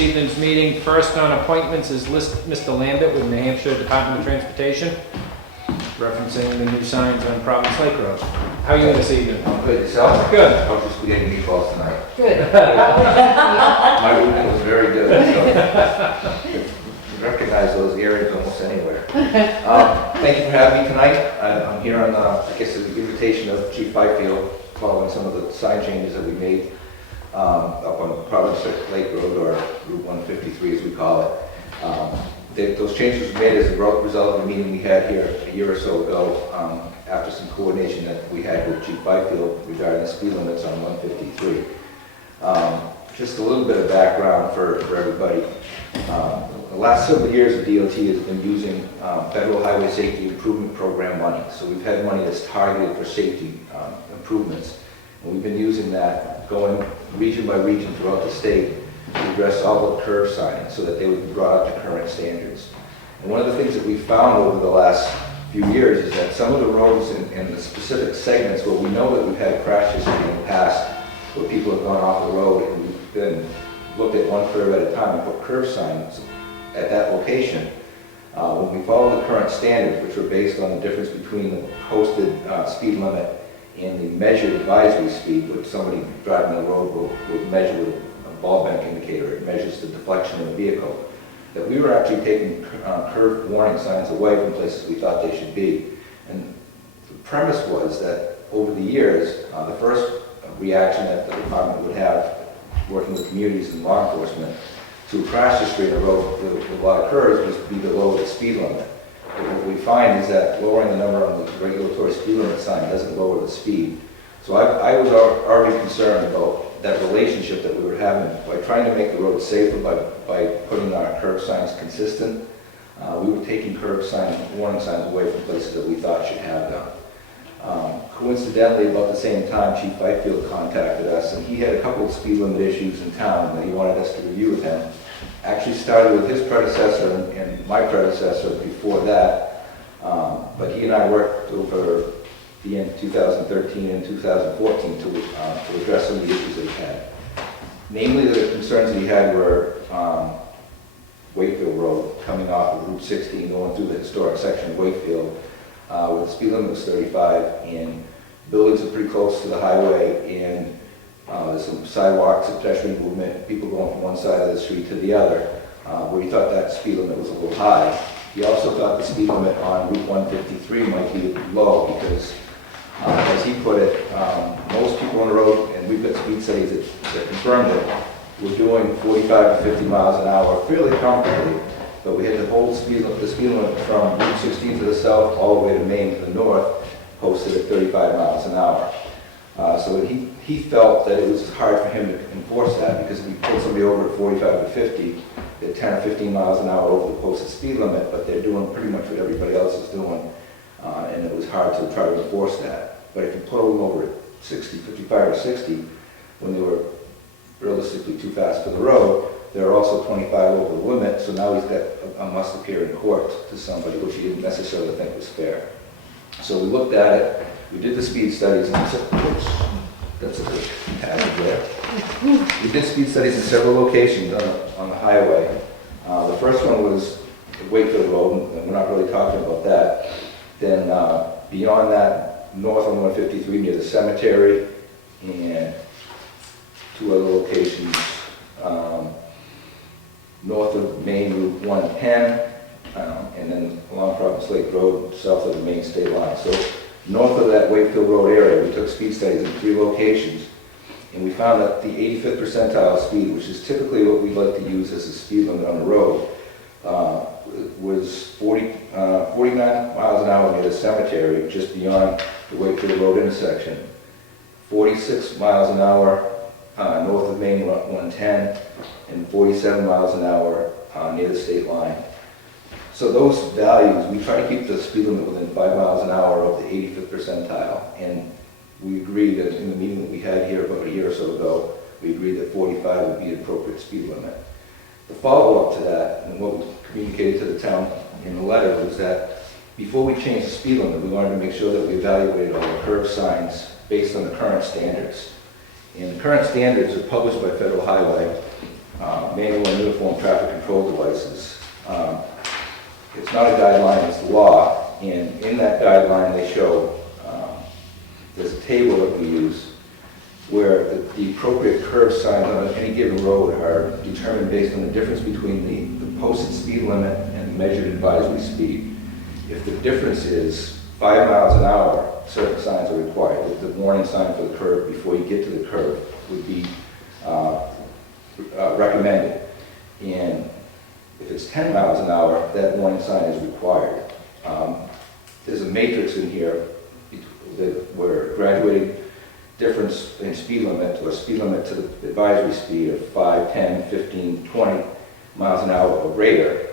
evening's meeting. First on appointments is Mr. Lambert with New Hampshire Department of Transportation, referencing the new signs on Province Lake Road. How are you this evening? I'm good. Yourself? Good. I was just getting meatballs tonight. Good. My evening was very good. So you recognize those areas almost anywhere. Thank you for having me tonight. I'm here on, I guess, the invitation of Chief Wakefield, following some of the sign changes that we made up on Province Lake Road, or Route 153 as we call it. Those changes were made as a result of a meeting we had here a year or so ago, after some coordination that we had with Chief Wakefield regarding the speed limits on 153. Just a little bit of background for everybody. The last several years, the DOT has been using Federal Highway Safety Improvement Program money. So we've had money that's targeted for safety improvements. And we've been using that, going region by region throughout the state, to address all the curb signs so that they would be brought up to current standards. And one of the things that we found over the last few years is that some of the roads and the specific segments where we know that we've had crash history in the past, where people have gone off the road and we've been looked at one curve at a time and put curb signs at that location. When we follow the current standards, which are based on the difference between the posted speed limit and the measured advisory speed, which somebody driving the road will measure with a ball bank indicator. It measures the deflection of the vehicle. That we were actually taking curve warning signs away from places we thought they should be. And the premise was that over the years, the first reaction that the department would have, working with communities and law enforcement, to a crash history in a road with a lot of curves was to be to lower the speed limit. But what we find is that lowering the number on the regulatory speed limit sign doesn't lower the speed. So I was already concerned about that relationship that we were having by trying to make the road safer by putting our curb signs consistent. We were taking curb signs, warning signs away from places that we thought should have them. Coincidentally, about the same time, Chief Wakefield contacted us, and he had a couple of speed limit issues in town that he wanted us to review with him. Actually started with his predecessor and my predecessor before that, but he and I worked over the end of 2013 and 2014 to address some of the issues that he had. Namely, the concerns that he had were Wakefield Road, coming off of Route 60 and going through the historic section of Wakefield, where the speed limit was 35, and buildings are pretty close to the highway, and there's some sidewalks and pedestrian movement, people going from one side of the street to the other, where he thought that speed limit was a little high. He also thought the speed limit on Route 153 might be low because, as he put it, most people on the road, and we've got speed studies that confirmed it, were doing 45 to 50 miles an hour fairly comfortably, but we had to hold the speed limit from Route 16 to the south all the way to Maine to the north, posted at 35 miles an hour. So he felt that it was hard for him to enforce that because if we pulled somebody over at 45 to 50, they're 10 or 15 miles an hour over the posted speed limit, but they're doing pretty much what everybody else is doing, and it was hard to try to enforce that. But if you pull them over at 60, 55 or 60, when they were realistically too fast for the road, they're also 25 over the limit, so now he's got a must appear in court to somebody, which he didn't necessarily think was fair. So we looked at it, we did the speed studies, and we said, oops, that's a good hazard there. We did speed studies in several locations on the highway. The first one was Wakefield Road, and we're not really talking about that. Then beyond that, north on 153 near the cemetery, and two other locations, north of Main Route 110, and then along Province Lake Road, south of the Maine state line. So north of that Wakefield Road area, we took speed studies in 3 locations, and we found that the 85th percentile speed, which is typically what we like to use as a speed limit on the road, was 49 miles an hour near the cemetery, just beyond the Wakefield Road intersection, 46 miles an hour north of Main 110, and 47 miles an hour near the state line. So those values, we try to keep the speed limit within 5 miles an hour of the 85th percentile, and we agreed that in the meeting that we had here about a year or so ago, we agreed that 45 would be an appropriate speed limit. The follow-up to that, and what we communicated to the town in the letter, was that before we changed the speed limit, we wanted to make sure that we evaluated all the curb signs based on the current standards. And the current standards are published by Federal Highway, manual and uniform traffic control devices. It's not a guideline, it's law, and in that guideline they show, there's a table that we use where the appropriate curve signs on any given road are determined based on the difference between the posted speed limit and the measured advisory speed. If the difference is 5 miles an hour, certain signs are required. The warning sign for the curve before you get to the curve would be recommended. And if it's 10 miles an hour, that warning sign is required. There's a matrix in here where graduating difference in speed limit or speed limit to the advisory speed of 5, 10, 15, 20 miles an hour or greater.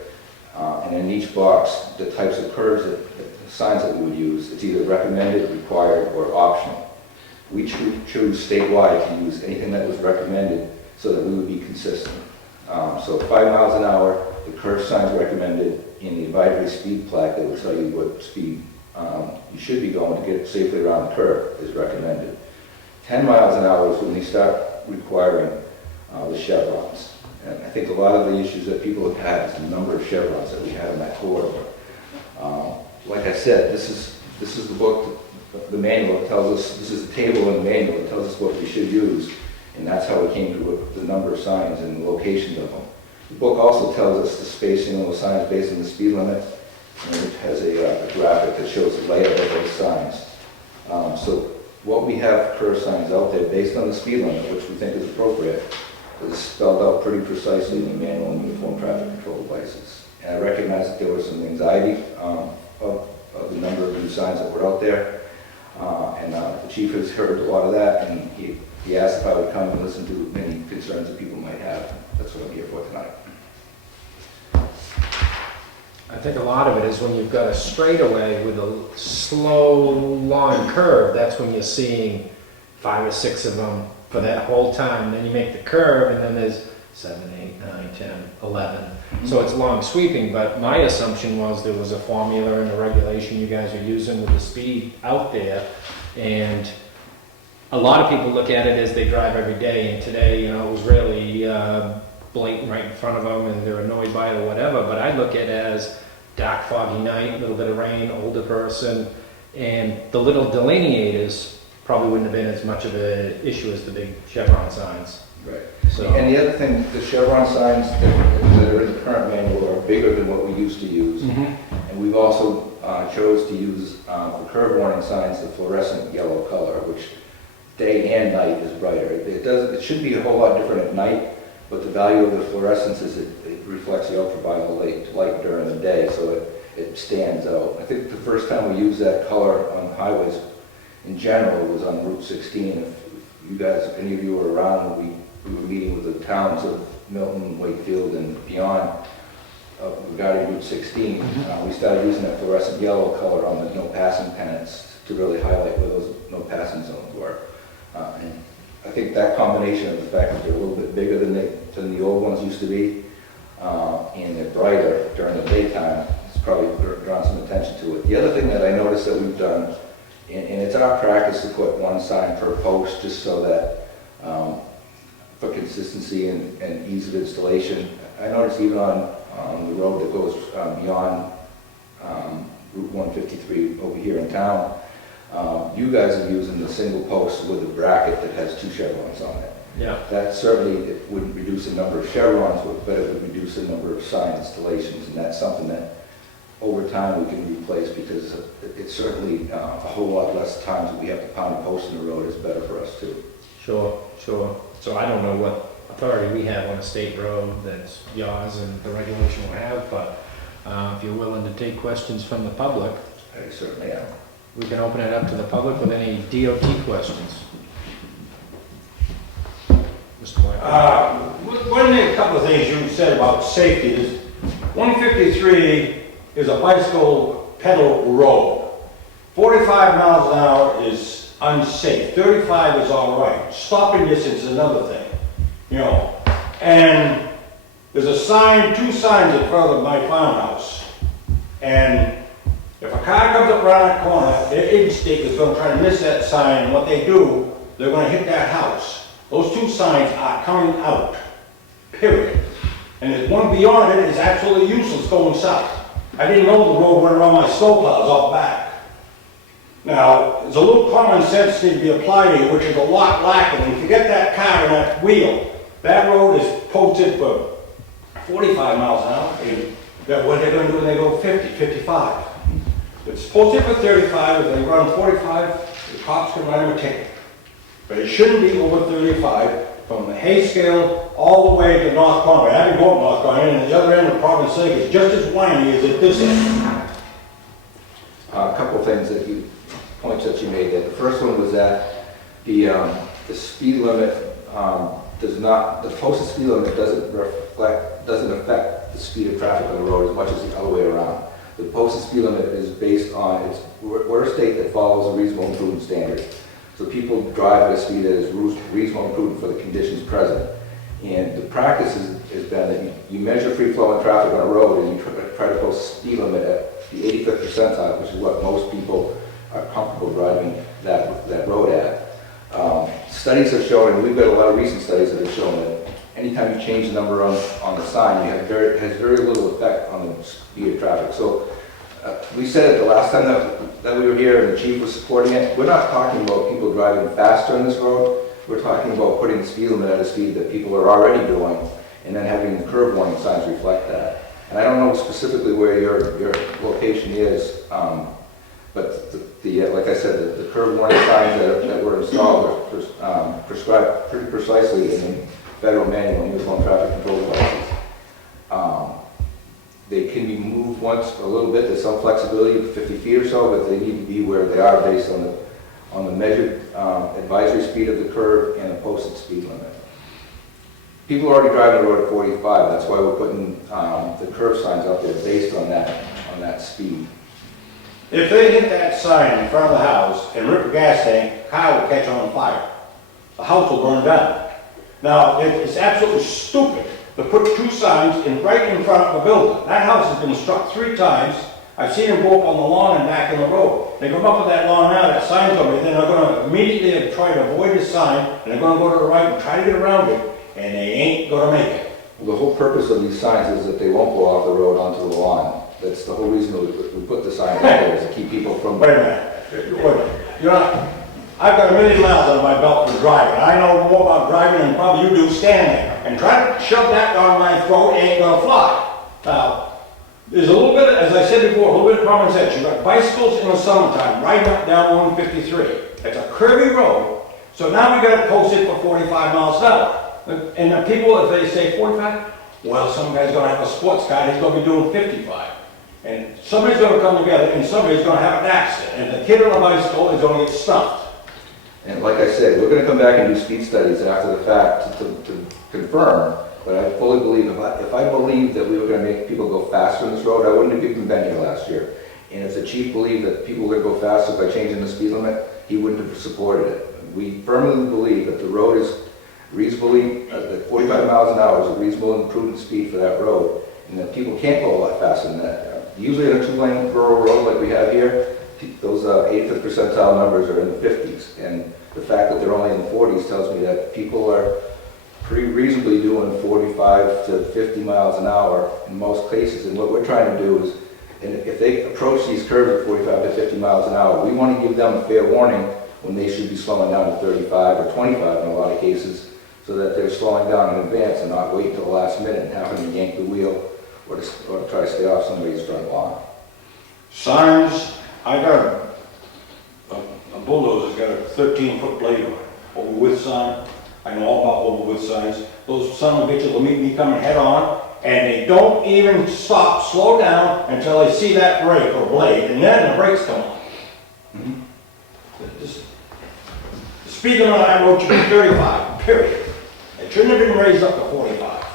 And in each box, the types of curves, the signs that we would use, it's either recommended, required, or optional. We choose statewide to use anything that was recommended so that we would be consistent. So 5 miles an hour, the curve signs recommended, in the advisory speed plaque that will tell you what speed you should be going to get safely around the curve is recommended. 10 miles an hour is when they start requiring the chevrons. And I think a lot of the issues that people have had is the number of chevrons that we have in that corridor. Like I said, this is the book, the manual that tells us, this is the table in the manual that tells us what we should use, and that's how we came to the number of signs and the locations of them. The book also tells us the spacing of those signs based on the speed limit, and it has a graphic that shows the layout of those signs. So what we have curve signs out there based on the speed limit, which we think is appropriate, is spelled out pretty precisely in the manual and uniform traffic control devices. And I recognize that there was some anxiety of the number of new signs that were out there. And the chief has heard a lot of that, and he asked if I would come and listen to any concerns that people might have. That's what I'm here for tonight. I think a lot of it is when you've got a straightaway with a slow, long curve, that's when you're seeing 5 or 6 of them for that whole time. Then you make the curve, and then there's 7, 8, 9, 10, 11. So it's long sweeping, but my assumption was there was a formula and a regulation you guys are using with the speed out there. And a lot of people look at it as they drive every day, and today, you know, it was really blatant right in front of them and they're annoyed by it or whatever, but I look at it as dark, foggy night, a little bit of rain, older person, and the little delineators probably wouldn't have been as much of an issue as the big chevron signs. Right. So, And the other thing, the chevron signs that are in the current manual are bigger than what we used to use. And we've also chose to use for curve warning signs the fluorescent yellow color, which day and night is brighter. It should be a whole lot different at night, but the value of the fluorescence is it reflects the ultraviolet light during the day, so it stands out. I think the first time we used that color on highways in general was on Route 16. If you guys, if any of you were around, we were meeting with the towns of Milton, Wakefield, and beyond regarding Route 16. We started using that fluorescent yellow color on the no passing pennants to really highlight where those no passing zones were. And I think that combination of the fact that they're a little bit bigger than the old ones used to be, and they're brighter during the daytime, it's probably drawn some attention to it. The other thing that I noticed that we've done, and it's our practice to put one sign per post just so that for consistency and ease of installation. I noticed even on the road that goes beyond Route 153 over here in town, you guys are using the single post with a bracket that has 2 chevrons on it. yeah. That certainly it wouldn't reduce the number of chevrons, but it would reduce the number of sign installations, and that's something that over time we can replace because it's certainly a whole lot less times that we have to pound a post in the road is better for us too. Sure, sure. So I don't know what authority we have on a state road that's yours and the regulation will have, but if you're willing to take questions from the public, I certainly am. we can open it up to the public with any DOT questions. Mr. White. One thing, a couple of things you said about safety is 153 is a bicycle pedal road. 45 miles an hour is unsafe. 35 is all right. Stopping distance is another thing, you know. And there's a sign, 2 signs in front of my farmhouse. And if a car comes up around that corner, their instinct is going to try to miss that sign, and what they do, they're going to hit that house. Those 2 signs are coming out. period. And there's one beyond it is absolutely useless going south. I didn't know the road went around my snowplows off back. Now, there's a little common sense need to be applied here, which is a lot lacking. And if you get that car and that wheel, that road is posted for 45 miles an hour. And what they're going to do when they go 50, 55. It's posted for 35. If they run 45, the cops can write them a ticket. But it shouldn't be over 35 from the hay scale all the way to North Conway. I haven't gone to North Conway, and the other end of Providence Lake is just as whiny as at this end. A couple things points that you made there. The first one was that the speed limit the posted speed limit doesn't affect the speed of traffic on the road as much as the other way around. The posted speed limit is based on, we're a state that follows a reasonable and prudent standard. So people drive at a speed that is reasonable and prudent for the conditions present. And the practice has been that you measure free flowing traffic on a road and you try to post a speed limit at the 85th percentile, which is what most people are comfortable driving that road at. Studies have shown, and we've got a lot of recent studies that have shown that anytime you change the number on the sign, it has very little effect on the speed of traffic. So we said it the last time that we were here and the chief was supporting it. We're not talking about people driving faster on this road. We're talking about putting the speed limit at a speed that people are already doing and then having the curb warning signs reflect that. And I don't know specifically where your location is, but like I said, the curb warning signs that were installed are prescribed pretty precisely in the federal manual on uniform traffic control devices. They can be moved once a little bit. There's some flexibility of 50 feet or so, but they need to be where they are based on the measured advisory speed of the curve and the posted speed limit. People are already driving the road at 45. That's why we're putting the curve signs up there based on that speed. If they hit that sign in front of the house and rip a gas tank, car will catch on fire. The house will burn down. Now, it's absolutely stupid to put two signs right in front of a building. That house has been struck 3 times. I've seen them go up on the lawn and back in the road. They come up with that lawn now, that sign's over, then they're going to immediately try to avoid the sign, and they're going to go to the right and try to get around it, and they ain't going to make it. Well, the whole purpose of these signs is that they won't go off the road onto the lawn. That's the whole reason we put the signs there, is to keep people from... Wait a minute. Wait a minute. You're not, I've got 1 million miles under my belt for driving. I know more about driving than probably you do standing there. And try to shove that down my throat, it ain't going to fly. Now, there's a little bit, as I said before, a little bit of common sense. You've got bicycles in the summertime riding up down 153. It's a curvy road. So now we got it posted for 45 miles an hour. And the people, if they say 45, well, some guy's going to have a sports car, he's going to be doing 55. And somebody's going to come together and somebody's going to have an accident. And the kid on a bicycle is going to get stuffed. And like I said, we're going to come back and do speed studies after the fact to confirm. But I fully believe, if I believed that we were going to make people go faster on this road, I wouldn't have even been here last year. And if the chief believed that people were going to go faster by changing the speed limit, he wouldn't have supported it. We firmly believe that the road is reasonably, that 45 miles an hour is a reasonable and prudent speed for that road. And that people can't go a lot faster than that. Usually on a 2-lane rural road like we have here, those 85th percentile numbers are in the 50s. And the fact that they're only in the 40s tells me that people are pretty reasonably doing 45 to 50 miles an hour in most cases. And what we're trying to do is, and if they approach these curves at 45 to 50 miles an hour, we want to give them a fair warning when they should be slowing down to 35 or 25 in a lot of cases, so that they're slowing down in advance and not wait till the last minute and having to yank the wheel or to try to stay off somebody's front lawn. Signs, I got a bulldozer's got a 13-foot blade on it, over with sign. I know all about over with signs. Those son of bitches will meet me coming head on, and they don't even stop, slow down until they see that brake or blade, and then the brakes come on. The speed limit on that road should be 35, period. It shouldn't have been raised up to 45.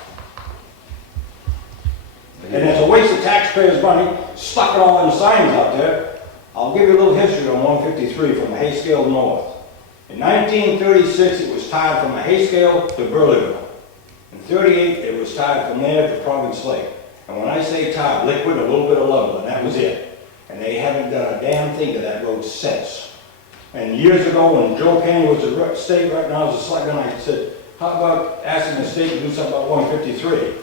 And it's a waste of taxpayers' money, stuck all them signs out there. I'll give you a little history on 153 from the Hayscale north. In 1936, it was tied from the Hayscale to Burleyville. In 38, it was tied from there to Providence Lake. And when I say tied, liquid, a little bit of level, and that was it. And they haven't done a damn thing to that road since. And years ago, when Joe Kenney was the state rep, and I was a selectman, I said, how about asking the state to do something about 153?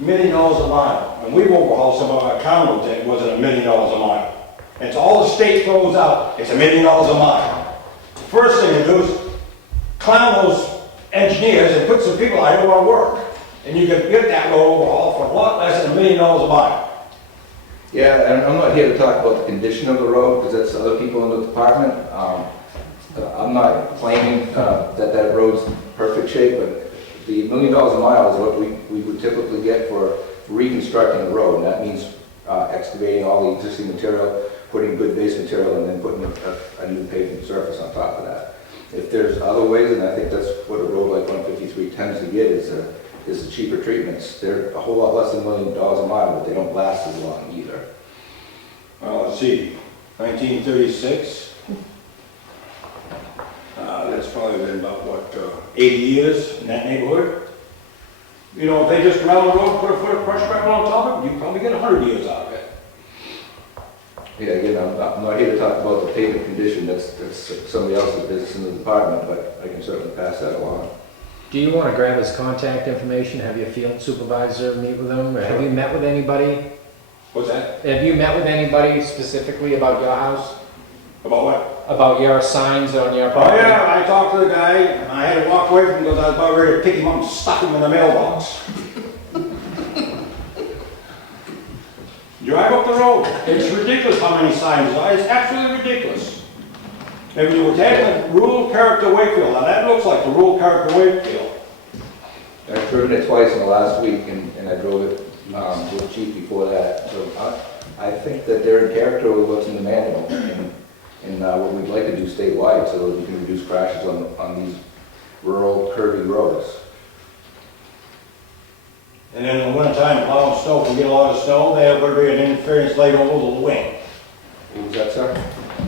$1 million a mile, and we've overhauled some of our condo that wasn't $1 million a mile. It's all the state throws out, it's $1 million a mile. First thing to do is clown those engineers and put some people out who want to work. And you can get that road overhauled for a lot less than $1 million a mile. Yeah, and I'm not here to talk about the condition of the road, because that's other people in the department. I'm not claiming that road's in perfect shape, but the $1 million a mile is what we would typically get for reconstructing a road, and that means excavating all the existing material, putting good base material, and then putting a new pavement surface on top of that. If there's other ways, and I think that's what a road like 153 tends to get, is the cheaper treatments. They're a whole lot less than $1 million a mile, but they don't last as long either. Well, let's see, 1936. That's probably been about, what, 80 years in that neighborhood. You know, if they just round the road, put a foot of pressure pipe on top of it, you probably get 100 years out of it. Yeah, again, I'm not here to talk about the pavement condition. That's somebody else's business in the department, but I can certainly pass that along. Do you want to grab his contact information, have your field supervisor meet with him, or have you met with anybody? What's that? Have you met with anybody specifically about your house? About what? About your signs on your Oh property? yeah, I talked to the guy, and I had to walk away from him because I was about ready to pick him up and stuff him in the mailbox. Drive up the road. It's ridiculous how many signs there are. It's absolutely ridiculous. If you were taking rural character Wakefield, now that looks like the rural character Wakefield. I've driven it twice in the last week, and I drove it with the chief before that. So I think that they're in character with what's in the manual, and what we'd like to do statewide, so that we can reduce crashes on these rural curvy roads. And then in the wintertime, plowing snow, if we get a lot of snow, they have going to be an interference laid over the wing. What was that, sir?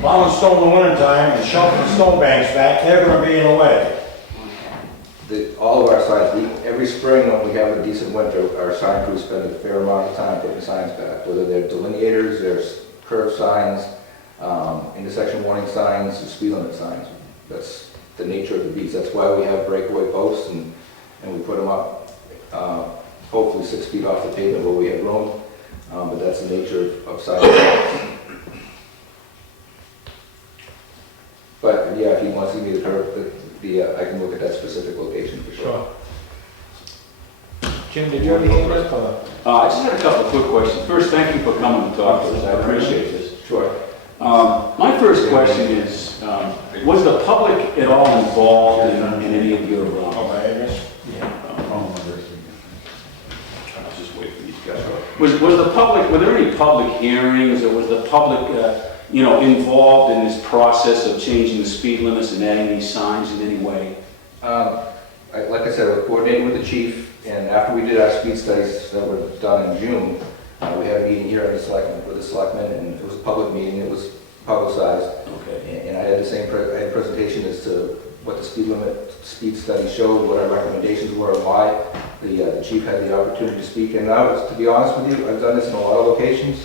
Plowing snow in the wintertime and shoving snow banks back, they're going to be in the way. All of our signs, every spring when we have a decent winter, our sign crews spend a fair amount of time putting signs back, whether they're delineators, there's curve signs, intersection warning signs, and speed limit signs. That's the nature of the beast. That's why we have breakaway posts, and we put them up hopefully 6 feet off the pavement where we have room, but that's the nature of signs. But yeah, if he wants to give me the curve, I can look at that specific location for sure. Jim, did you have anything else? I just had a couple of quick questions. First, thank you for coming to talk to us. I appreciate this. Sure. My first question is, was the public at all involved in any of your... Oh, my address? I'll just wait for these guys. Was the public, were there any public hearings, or was the public, involved in this process of changing the speed limits and adding these signs in any way? Like I said, we're coordinating with the chief, and after we did our speed studies that were done in June, we had a meeting here with the selectmen, and it was a public meeting. It was publicized. Okay. And I had the same I had a presentation as to what the speed study showed, what our recommendations were, and why. The chief had the opportunity to speak. And to be honest with you, I've done this in a lot of locations,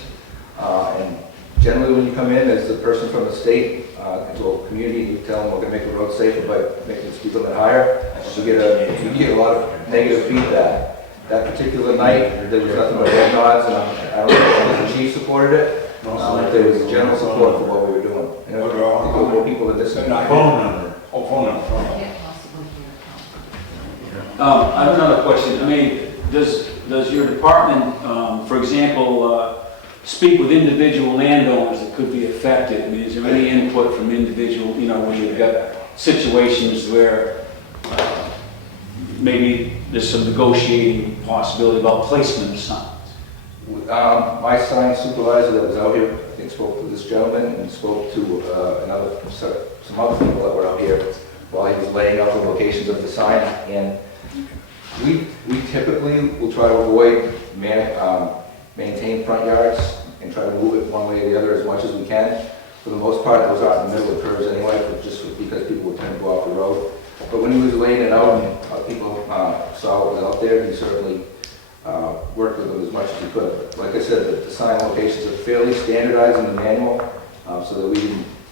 and generally when you come in as the person from the state into a community, you tell them we're going to make the road safer by making the speed limit higher, you get a lot of negative feedback. That particular night, there was nothing but red nods, and I don't know if the chief supported it. There was general support for what we were doing. You know, there were more people than this. Phone number. Oh, phone number. I have another question. I mean, does your department, for example, speak with individual landowners that could be affected? I mean, is there any input from individual, when you've got situations where maybe there's some negotiating possibility about placement of signs? My sign supervisor that was out here, I think, spoke to this gentleman and spoke to some other people that were out here while he was laying out the locations of the sign. And we typically will try to avoid maintain front yards and try to move it one way or the other as much as we can. For the most part, those are in the middle of curves anyway, just because people would tend to go off the road. But when he was laying it out and people saw what was out there, he certainly worked with them as much as he could. But like I said, the sign locations are fairly standardized in the manual, so that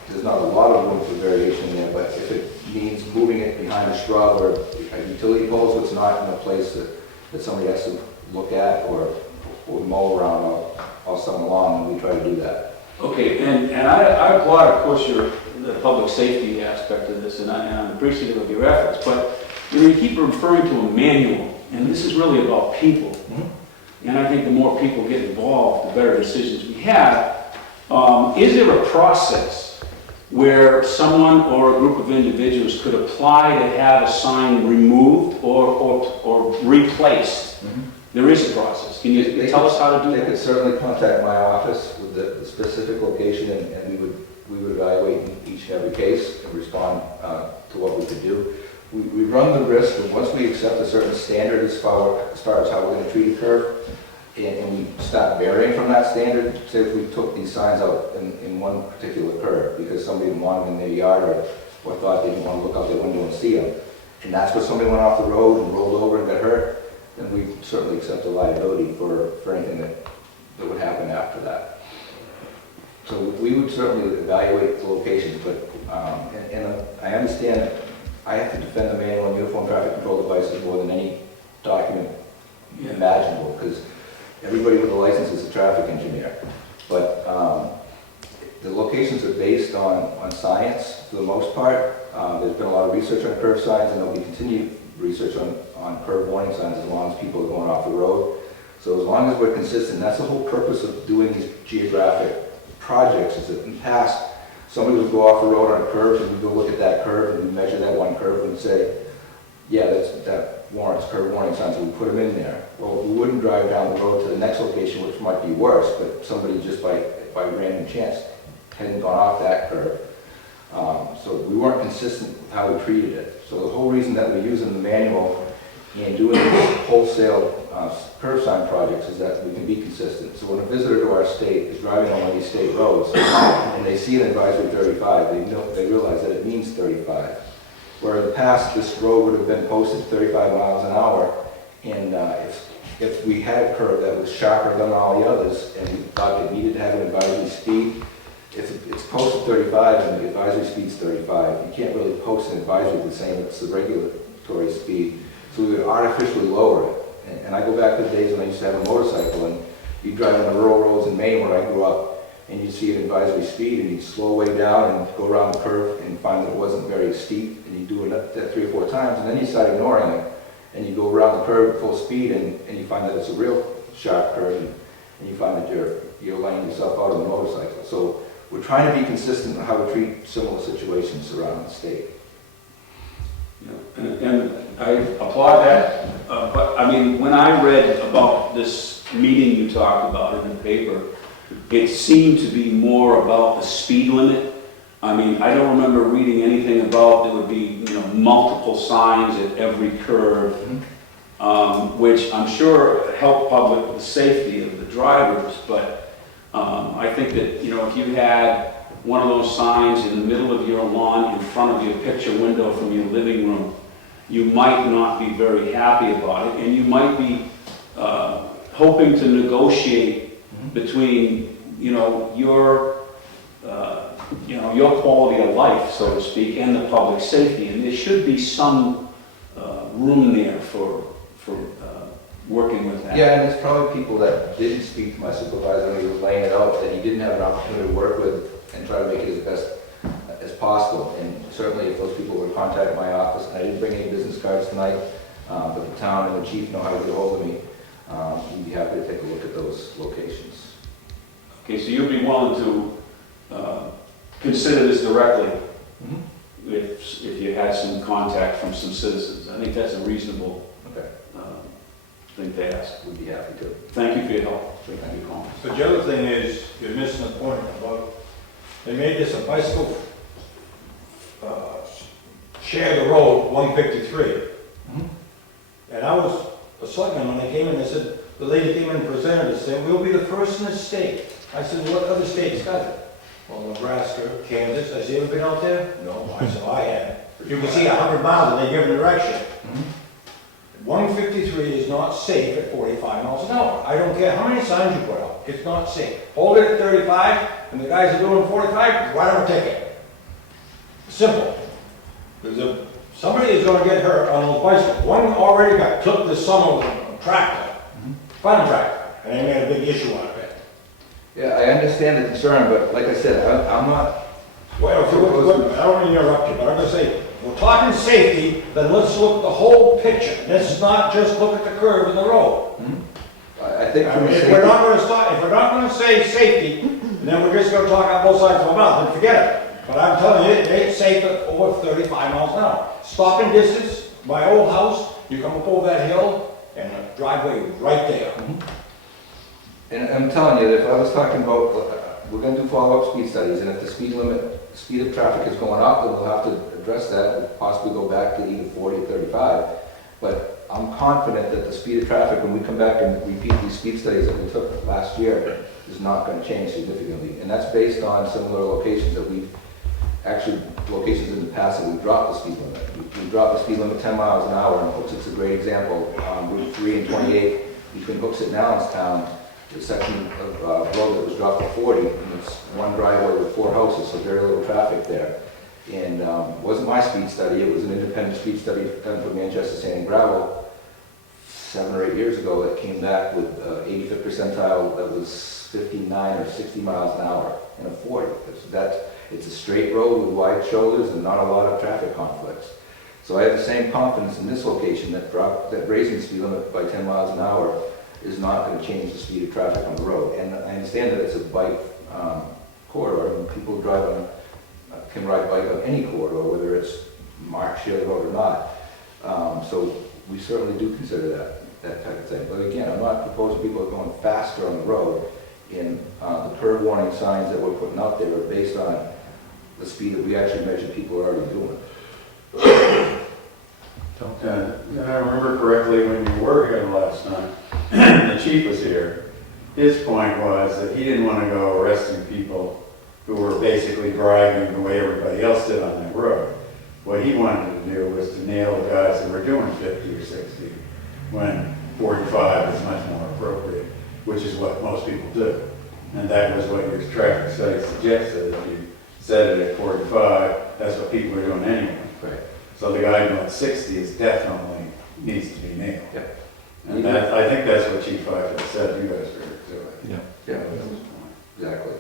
there's not a lot of room for variation there. But if it means moving it behind a shrub or a utility pole, so it's not in a place that somebody has to look at or mow around all summer long, and we try to do that. Okay, and I applaud, of course, the public safety aspect of this, and I'm appreciative of your efforts, but you keep referring to a manual, and this is really about people. And I think the more people get involved, the better decisions we have. Is there a process where someone or a group of individuals could apply to have a sign removed or replaced? There is a process. Can you tell us how to do They that? could certainly contact my office with the specific location, and we would evaluate each and every case and respond to what we could do. We run the risk that once we accept a certain standard as far as how we're going to treat a curve, and we start varying from that standard, say if we took these signs out in one particular curve because somebody didn't want them in their yard or thought they didn't want to look out their window and see them, and that's where somebody went off the road and rolled over and got hurt, then we certainly accept the liability for anything that would happen after that. So we would certainly evaluate the locations, but, and I understand I have to defend the manual and uniform traffic control devices more than any document imaginable, because everybody with a license is a traffic engineer. But the locations are based on science for the most part. There's been a lot of research on curve signs, and there'll be continued research on curve warning signs as long as people are going off the road. So as long as we're consistent, that's the whole purpose of doing these geographic projects, is that in the past, somebody would go off the road on a curve, and we'd go look at that curve, and we'd measure that one curve and say, yeah, that warrants curve warning signs, and we put them in there. Well, we wouldn't drive down the road to the next location, which might be worse, but somebody just by random chance hadn't gone off that curve. So we weren't consistent with how we treated it. So the whole reason that we're using the manual and doing these wholesale curve sign projects is that we can be consistent. So when a visitor to our state is driving on one of these state roads and they see an advisory 35, they realize that it means 35. Where in the past, this road would have been posted 35 miles an hour, and if we had a curve that was sharper than all the others and we thought it needed to have an advisory speed, if it's posted 35 and the advisory speed's 35, you can't really post an advisory the same as the regulatory speed. So we would artificially lower it. And I go back to the days when I used to have a motorcycle, and you'd drive on the rural roads in Maine where I grew up, and you'd see an advisory speed, and you'd slow way down and go around the curve and find that it wasn't very steep, and you'd do it that 3 or 4 times, and then you start ignoring it, and you go around the curve at full speed, and you find that it's a real sharp curve, and you find that you're laying yourself out on the motorcycle. So we're trying to be consistent in how we treat similar situations around the state. And I applaud that, but I mean, when I read about this meeting you talked about in the paper, it seemed to be more about the speed limit. I mean, I don't remember reading anything about there would be, multiple signs at every curve, which I'm sure help public the safety of the drivers, but I think that, if you had one of those signs in the middle of your lawn in front of your picture window from your living room, you might not be very happy about it, and you might be hoping to negotiate between, your quality of life, so to speak, and the public safety, and there should be some room there for working with that. Yeah, and there's probably people that didn't speak to my supervisor when he was laying it out, that he didn't have an opportunity to work with and try to make it as best as possible. And certainly if those people would contact my office, and I didn't bring any business cards tonight, but the town and the chief know how to get a hold of me, we'd be happy to take a look at those locations. Okay, so you'd be willing to consider this directly if you had some contact from some citizens. I think that's a reasonable thing to ask. We'd be happy to. Thank you for your help. Thank you, Connie. But the other thing is, you're missing the point about, they made this a bicycle share the road 153. And I was a selectman when they came in, they said, the lady came in and presented us, saying, we'll be the first in the state. I said, what other states got it? Well, Nebraska, Kansas. I said, you ever been out there? No. I said, I have. You can see 100 miles and they give a direction. 153 is not safe at 45 miles an hour. I don't care how many signs you put out. It's not safe. Hold it at 35, and the guys are doing 45, write them a ticket. Simple. Somebody is gonna get hurt on those bicycles. One already took this summer with a tractor, farm tractor, and they made a big issue out of it. Yeah, I understand the concern, but like I said, I'm not, Well, I don't want to interrupt you, but I'm gonna say, we're talking safety, then let's look at the whole picture. Let's not just look at the curve in the road. I think I from a mean, if safety. we're not gonna stop, if we're not gonna say safety, then we're just gonna talk out both sides of our mouth and forget it. But I'm telling you, it ain't safe at over 35 miles an hour. Stopping distance, my old house, you come up over that hill, and the driveway right there. And I'm telling you, that if I was talking about, we're gonna do follow-up speed studies, and if the speed of traffic is going up, then we'll have to address that, and possibly go back to either 40 or 35. But I'm confident that the speed of traffic, when we come back and repeat these speed studies that we took last year, is not gonna change significantly. And that's based on similar locations that we've, actually, locations in the past that we've dropped the speed limit. We dropped the speed limit 10 miles an hour, and Hooksit's a great example. Route 3 and 28, between Hooksett and Allenstown, the section of road that was dropped to 40, and it's one driveway with 4 houses, so very little traffic there. And it wasn't my speed study, it was an independent speed study done for Manchester Sand and Gravel 7 or 8 years ago that came back with 85th percentile that was 59 or 60 miles an hour and a 40. It's a straight road with wide shoulders and not a lot of traffic conflicts. So I have the same confidence in this location that raising the speed limit by 10 miles an hour is not going to change the speed of traffic on the road. And I understand that it's a bike corridor, and people can ride bike on any corridor, whether it's marked shared road or not. So we certainly do consider that type of thing. But again, I'm not proposing people are going faster on the road. And the curve warning signs that we're putting out there are based on the speed that we actually measure people are already doing. If I remember correctly, when you were here last time, the chief was here. His point was that he didn't want to go arresting people who were basically driving the way everybody else did on that road. What he wanted to do was to nail the guys that were doing 50 or 60, when 45 is much more appropriate, which is what most people do. And that was what your traffic study suggested. If you set it at 45, that's what people are doing anyway. Right. So the guy doing 60 is definitely needs to be nailed. Yeah. And that, I think that's what Chief Pfeiffer said, you guys are doing. Yeah, exactly.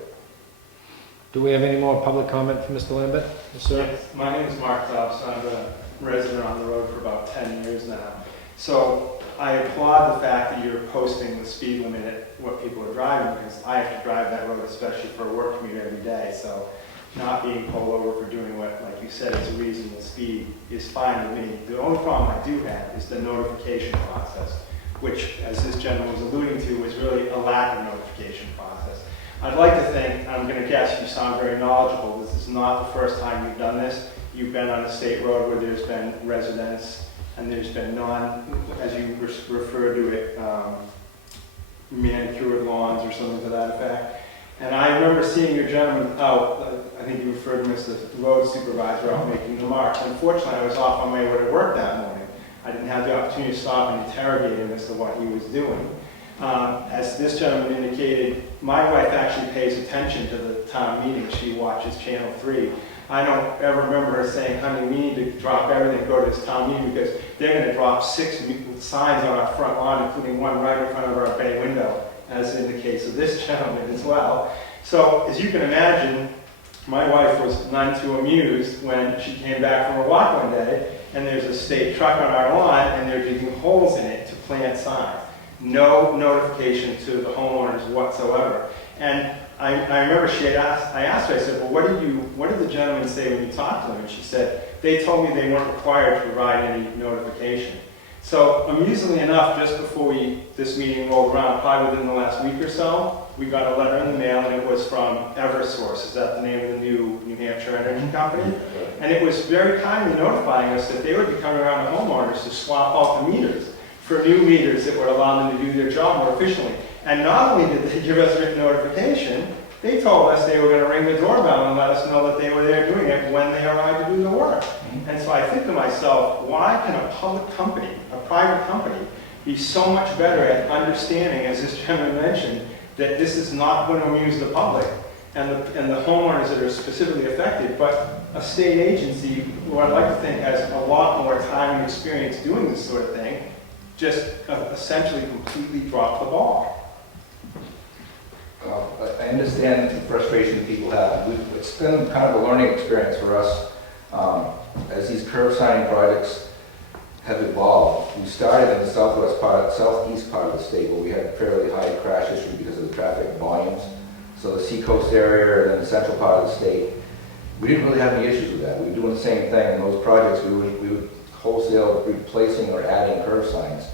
Do we have any more public comment from Mr. Lambert? Yes, sir. Yes, my name is Mark Dobbs. I'm a resident on the road for about 10 years now. So I applaud the fact that you're posting the speed limit at what people are driving, because I have to drive that road, especially for a work commute every day. So not being pulled over for doing what, like you said, is a reasonable speed is fine with me. The only problem I do have is the notification process, which, as this gentleman was alluding to, was really a lack of notification process. I'd like to think, I'm going to guess you sound very knowledgeable, this is not the first time you've done this. You've been on a state road where there's been residents and there's been as you refer to it, manicured lawns or something to that effect. And I remember seeing your gentleman out, I think you referred to him as the road supervisor, out making remarks. Unfortunately, I was off on my way to work that morning. I didn't have the opportunity to stop and interrogate him as to what he was doing. As this gentleman indicated, my wife actually pays attention to the town meeting. She watches Channel 3. I don't ever remember her saying, honey, we need to drop everything and go to this town meeting because they're going to drop 6 signs on our front lawn, including one right in front of our bay window, as in the case of this gentleman as well. So, as you can imagine, my wife was none too amused when she came back from her walk one day and there's a state truck on our lawn and they're digging holes in it to plant signs. No notification to the homeowners whatsoever. And I remember I asked her, I said, well, what did the gentleman say when you talked to them? And she said, they told me they weren't required to provide any notification. So amusingly enough, just before this meeting rolled around, probably within the last week or so, we got a letter in the mail, and it was from Eversource. Is that the name of the New Hampshire energy company? And it was very kindly notifying us that they would be coming around to homeowners to swap out the meters for new meters that would allow them to do their job more efficiently. And not only did they give us written notification, they told us they were going to ring the doorbell and let us know that they were there doing it when they arrived to do the work. And so I think to myself, why can a public company, a private company, be so much better at understanding, as this gentleman mentioned, that this is not going to amuse the public and the homeowners that are specifically affected, but a state agency, who I'd like to think has a lot more time and experience doing this sort of thing, just essentially completely dropped the ball. I understand the frustration people have. It's been kind of a learning experience for us as these curb signing projects have evolved. We started in the southeast part of the state where we had fairly high crash history because of the traffic volumes. So the seacoast area and then the central part of the state, we didn't really have any issues with that. We were doing the same thing in those projects. We would wholesale replacing or adding curb signs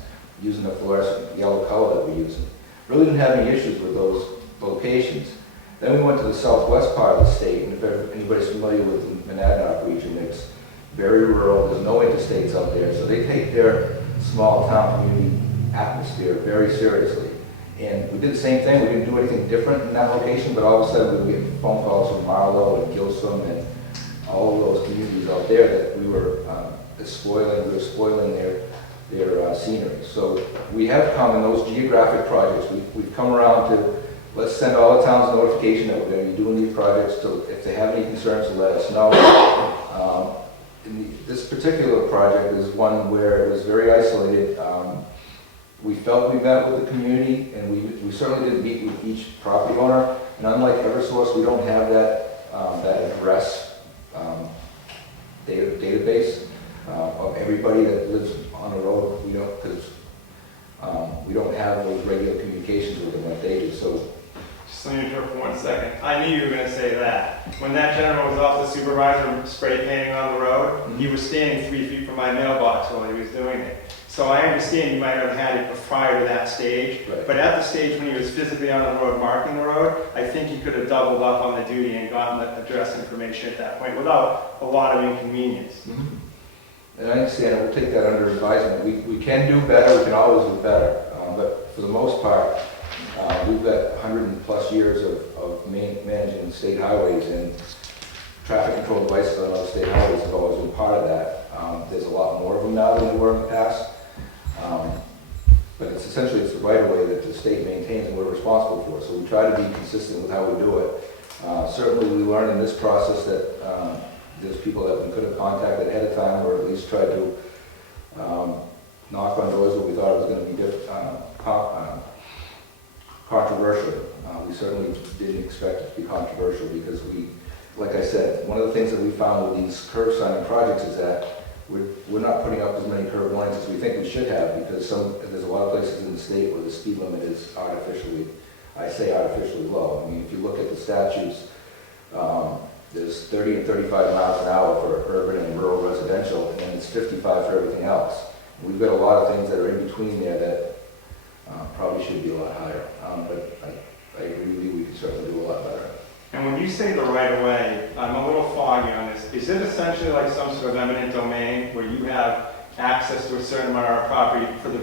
using the fluorescent yellow color that we're using. Really didn't have any issues with those locations. Then we went to the southwest part of the state, and if anybody's familiar with the MacDonald region, it's very rural, there's no interstates up there, so they take their small town community atmosphere very seriously. And we did the same thing, we didn't do anything different in that location, but all of a sudden we would get phone calls from Marlow and Gilsum and all of those communities out there that we were spoiling their scenery. So we have come in those geographic projects, we've come around to let's send all the towns a notification that we're going to be doing these projects. If they have any concerns, to let us know. This particular project is one where it was very isolated. We felt we met with the community, and we certainly didn't meet with each property owner. And unlike Eversource, we don't have that address database of everybody that lives on the road. We don't, because we don't have those regular communications with them like they do. So. Just let me interrupt for 1 second. I knew you were going to say that. When that gentleman was off the supervisor spray painting on the road, he was standing 3 feet from my mailbox while he was doing it. So I understand you might have had it prior to that stage, right. But at the stage when he was physically on the road marking the road, I think he could have doubled up on the duty and gotten the address information at that point without a lot of inconvenience. Mm-hmm. And I understand, we'll take that under advisement. We can do better, we can always do better, but for the most part, we've got 100+ years of managing state highways, and traffic control devices on other state highways have always been part of that. There's a lot more of them now than there were in the past. But it's essentially the right-of-way that the state maintains and we're responsible for. So we try to be consistent with how we do it. Certainly we learned in this process that there's people that we could have contacted ahead of time, or at least tried to knock on doors where we thought it was going to be controversial. We certainly didn't expect it to be controversial because like I said, one of the things that we found with these curb signing projects is that we're not putting up as many curb lines as we think we should have, because there's a lot of places in the state where the speed limit is artificially low. I mean, if you look at the statutes, there's 30 and 35 miles an hour for urban and rural residential, and then it's 55 for everything else. And we've got a lot of things that are in between there that probably should be a lot higher. But I agree with you, we can certainly do a lot better. And when you say the right-of-way, I'm a little foggy on this. Is it essentially like some sort of eminent domain where you have access to a certain amount of property for the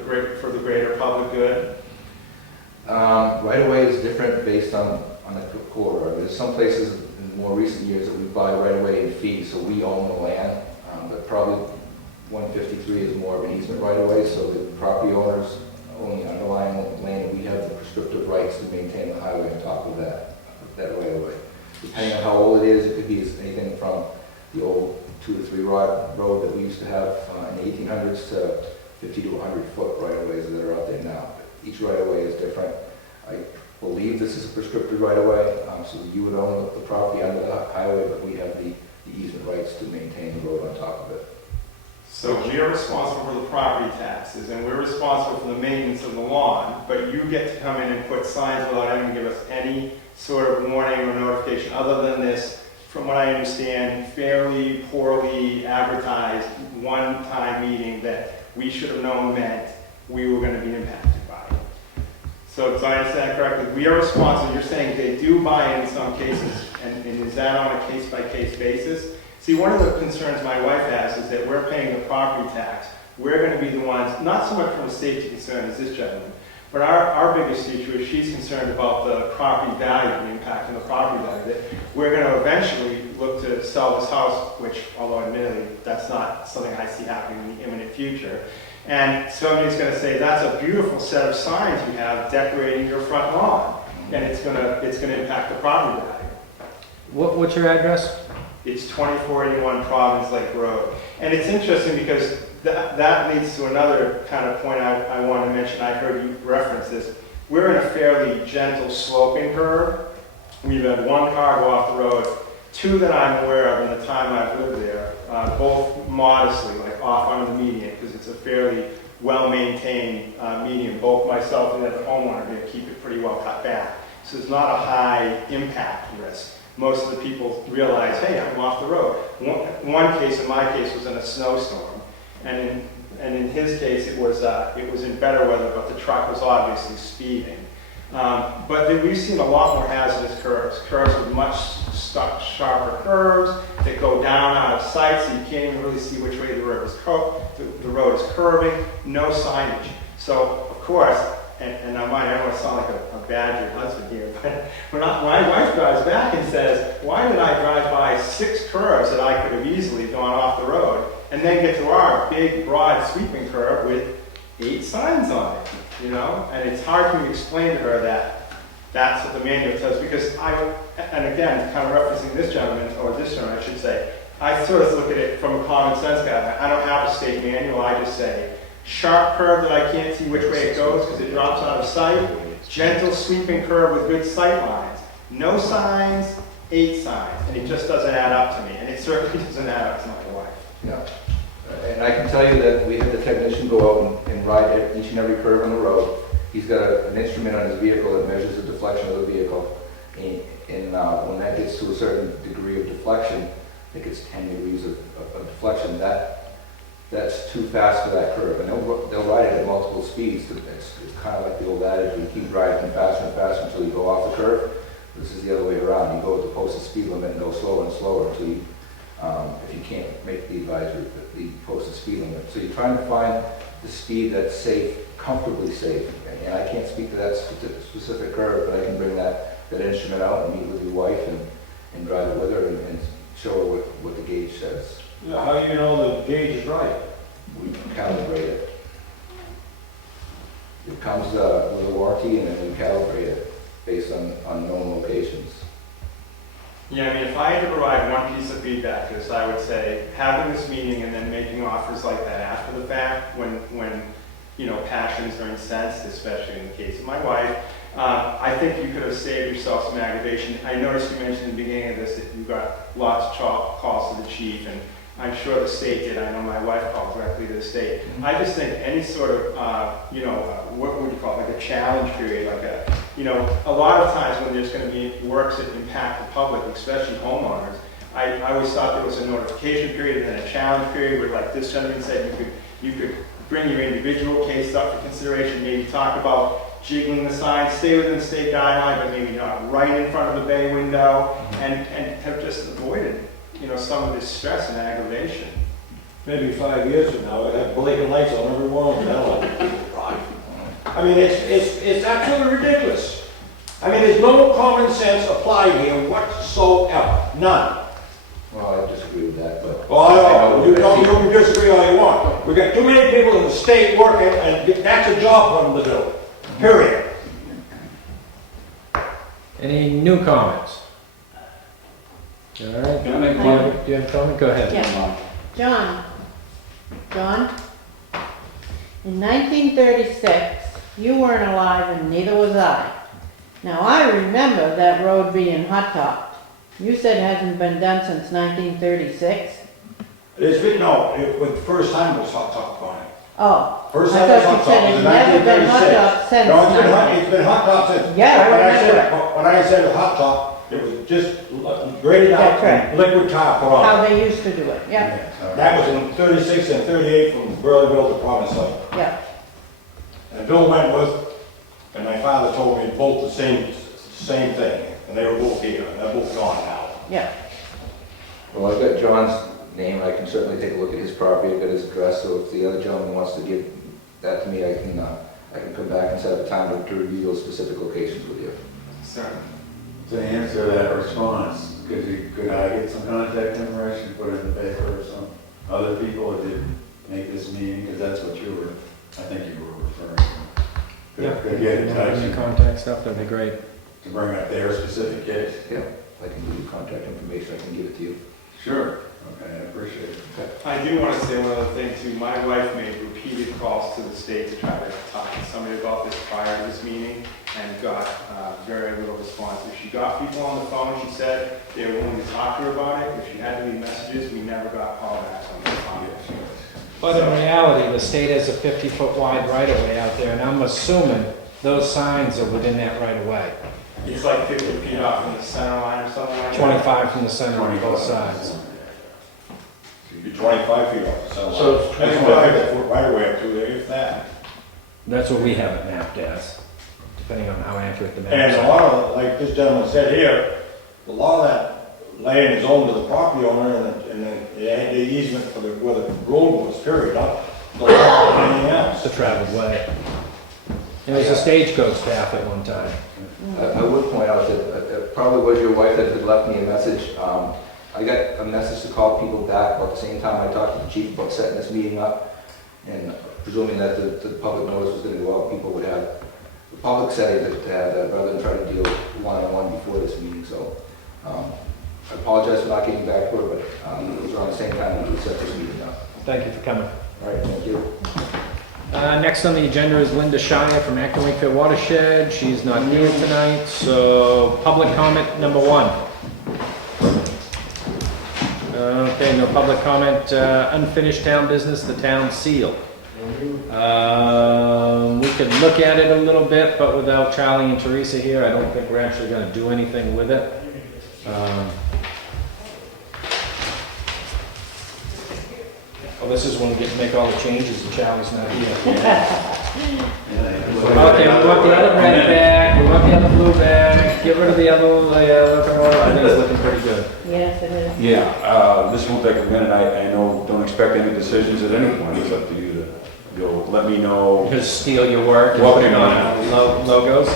greater public good? Right-of-way is different based on the corridor. There's some places in more recent years that we buy right-of-way in fee, so we own the land, but probably 153 is more of an easement right-of-way, so the property owners own the underlying land, and we have the prescriptive rights to maintain the highway on top of that right-of-way. Depending on how old it is, it could be anything from the old 2 to 3 rod road that we used to have in the 1800s to 50 to 100 foot right-of-ways that are out there now. Each right-of-way is different. I believe this is a prescriptive right-of-way, so you would own the property under the highway, but we have the easement rights to maintain the road on top of it. So we're responsible for the property taxes, and we're responsible for the maintenance of the lawn, but you get to come in and put signs without having to give us any sort of warning or notification other than this, from what I understand, fairly poorly advertised one-time meeting that we should have known meant we were going to be impacted by. So I understand correctly, we are responsible. You're saying they do buy in some cases, and is that on a case-by-case basis? See, one of the concerns my wife has is that we're paying the property tax. We're going to be the ones, not so much from a safety concern as this gentleman, but our biggest issue is she's concerned about the property value, the impact on the property value, that we're going to eventually look to sell this house, which, although admittedly, that's not something I see happening in the imminent future. And somebody's going to say, that's a beautiful set of signs you have decorating your front lawn, and it's going to impact the property value. What's your address? It's 2481 Providence Lake Road. And it's interesting because that leads to another kind of point I want to mention. I heard you reference this. We're in a fairly gentle sloping curve. We've had one car go off the road, two that I'm aware of in the time I've lived there, both modestly, like off under the median, because it's a fairly well-maintained median. Both myself and the other homeowner here keep it pretty well cut back. So it's not a high impact risk. Most of the people realize, hey, I'm off the road. One case, in my case, was in a snowstorm, and in his case, it was in better weather, but the truck was obviously speeding. But we've seen a lot more hazardous curves with much sharper curves that go down out of sight, so you can't even really see which way the road is curving. No signage. So of course, and I don't want to sound like a badger husband here, but when my wife drives back and says, "Why did I drive by 6 curves that I could have easily gone off the road, and then get to our big, broad, sweeping curve with 8 signs on it?" You know, and it's hard for me to explain to her that that's what the manual says, because and again, kind of referencing this gentleman, or this gentleman, I should say, I sort of look at it from a common sense guy. I don't have a state manual. I just say sharp curve that I can't see which way it goes because it drops out of sight. Gentle sweeping curve with good sight lines. No signs, 8 signs, and it just doesn't add up to me, and it certainly doesn't add up to my wife. Yeah. And I can tell you that we had the technician go out and ride each and every curve on the road. He's got an instrument on his vehicle that measures the deflection of the vehicle. And when that gets to a certain degree of deflection, I think it's 10 degrees of deflection, that's too fast for that curve. And they'll ride it at multiple speeds. It's kind of like the old adage, you keep riding faster and faster until you go off the curve. This is the other way around. You go with the posted speed limit and go slower and slower until you, if you can't make the posted speed limit. So you're trying to find the speed that's safe, comfortably safe. And I can't speak to that specific curve, but I can bring that instrument out and meet with your wife and drive it with her and show her what the gauge says. Yeah, how do you know the gauge is right? We calibrate it. It comes with a warranty, and then we calibrate it based on known locations. Yeah, I mean, if I had to provide one piece of feedback to this, I would say having this meeting and then making offers like that after the fact, when you know, passions are incensed, especially in the case of my wife, I think you could have saved yourself some aggravation. I noticed you mentioned in the beginning of this that you got lots of calls to the chief, and I'm sure the state did. I know my wife called directly to the state. I just think any sort of, you know, what would you call it, like a challenge period, like a, you know, a lot of times when there's going to be works that impact the public, especially homeowners, I always thought there was a notification period and then a challenge period where, like this gentleman said, you could bring your individual case up for consideration, maybe talk about jiggling the sign, stay within the state guideline, but maybe not right in front of the bay window, and have just avoided, you know, some of this stress and aggravation. Maybe 5 years from now, I have blinking lights on every one of them. That'll let people drive. I mean, it's absolutely ridiculous. I mean, there's no common sense applied here whatsoever. None. Well, I disagree with that, but... Well, you can disagree all you want. We've got too many people in the state working, and that's a job for them to do. Period. Any new comments? All right. Can I make Do you have a comment? Go ahead. Yeah. John, in 1936, you weren't alive and neither was I. Now, I remember that road being hot-topped. You said it hasn't been done since 1936? It's been, no, the first time it was hot top on it. Oh, First I time it was thought hot you top said was it's in never been hot-topped 1936. since. No, it's been hot top since. Yeah, I When remember. When I said hot top, it was just graded out That's right. and liquid tar put on. How they used to do it, yeah, That was in 36 and 38 from Burleyville to Providence Lake. yeah. And Bill Wentworth and my father told me both the same thing, and they were both here, and they're both gone now. Yeah, Well, I've got John's name, I can certainly take a look at his property, I've got his address, so if the other gentleman wants to give that to me, I can come back and set up a time to review those specific locations with you. Certainly. To answer that response, could I get some contact information, put it in the paper or some other people that didn't make this meeting, because that's what I think you were referring to. Could get in touch Any and contact stuff, that'd be great. to bring up their specific case. Yeah, I can give you contact information, I can give it to you. Sure, okay, I appreciate it. I do want to say one other thing too. My wife made repeated calls to the state to try to talk to somebody about this prior to this meeting and got very little response. If she got people on the phone, she said they were willing to talk to her about it. If she had to leave messages, we never got callbacks on the phone. But in reality, the state has a 50-foot wide right-of-way out there, and I'm assuming those signs are within that right-of-way. It's like 50 feet off from the center line or something like that. 25 from the center on both sides. You're 25 feet off the center line. So That's 25 what I think that's right away up to there, if that. That's what we have it mapped as, depending on how accurate the maps And a are. lot of, like this gentleman said here, a lot of that land is owned to the property owner and they had the easement for where the road was, period, not the lot or anything else. The traveled way. It was a stagecoach path at one time. I would point out that it probably was your wife that had left me a message. I got a message to call people back about the same time I talked to the chief about setting this meeting up. And presuming that the public notice was going to go out, people would have the public setting to have that rather than try to deal one-on-one before this meeting. So I apologize for not getting back to her, but it was around the same time that we set this meeting up. Thank you for coming. All right, thank you. Next on the agenda is Linda Shire from Acton Wakefield Watershed. She's not here tonight, so public comment number 1. Okay, no public comment. Unfinished town business, the town seal. We could look at it a little bit, but without Charlie and Teresa here, I don't think we're actually going to do anything with it. Well, this is when we get to make all the changes and Charlie's not here. Okay, we want the other red back, we want the other blue back, get rid of the other, I think it's looking pretty good. Yes, it is. Yeah, this won't take a minute. I know, don't expect any decisions at any point. It's up to you to, you'll let me know. Just steal your work and Well, put it on logos.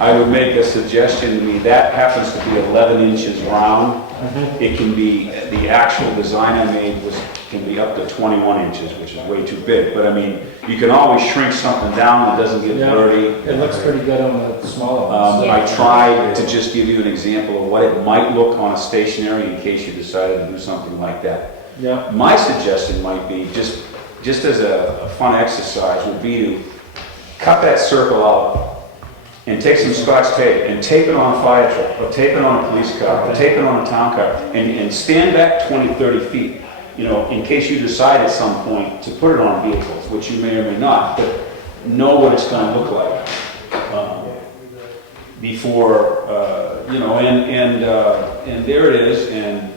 I would make a suggestion to me, that happens to be 11 inches round. It can be, the actual design I made can be up to 21 inches, which is way too big. But I mean, you can always shrink something down that doesn't get Yeah, dirty. it looks pretty good on the smaller ones. I tried to just give you an example of what it might look on a stationary in case you decided to do something like that. Yeah, My suggestion might be, just as a fun exercise, would be to cut that circle out and take some Scotch tape and tape it on a fire truck, or tape it on a police car, or tape it on a town car, and stand back 20, 30 feet, you know, in case you decide at some point to put it on vehicles, which you may or may not, but know what it's going to look like before, you know, and there it is, and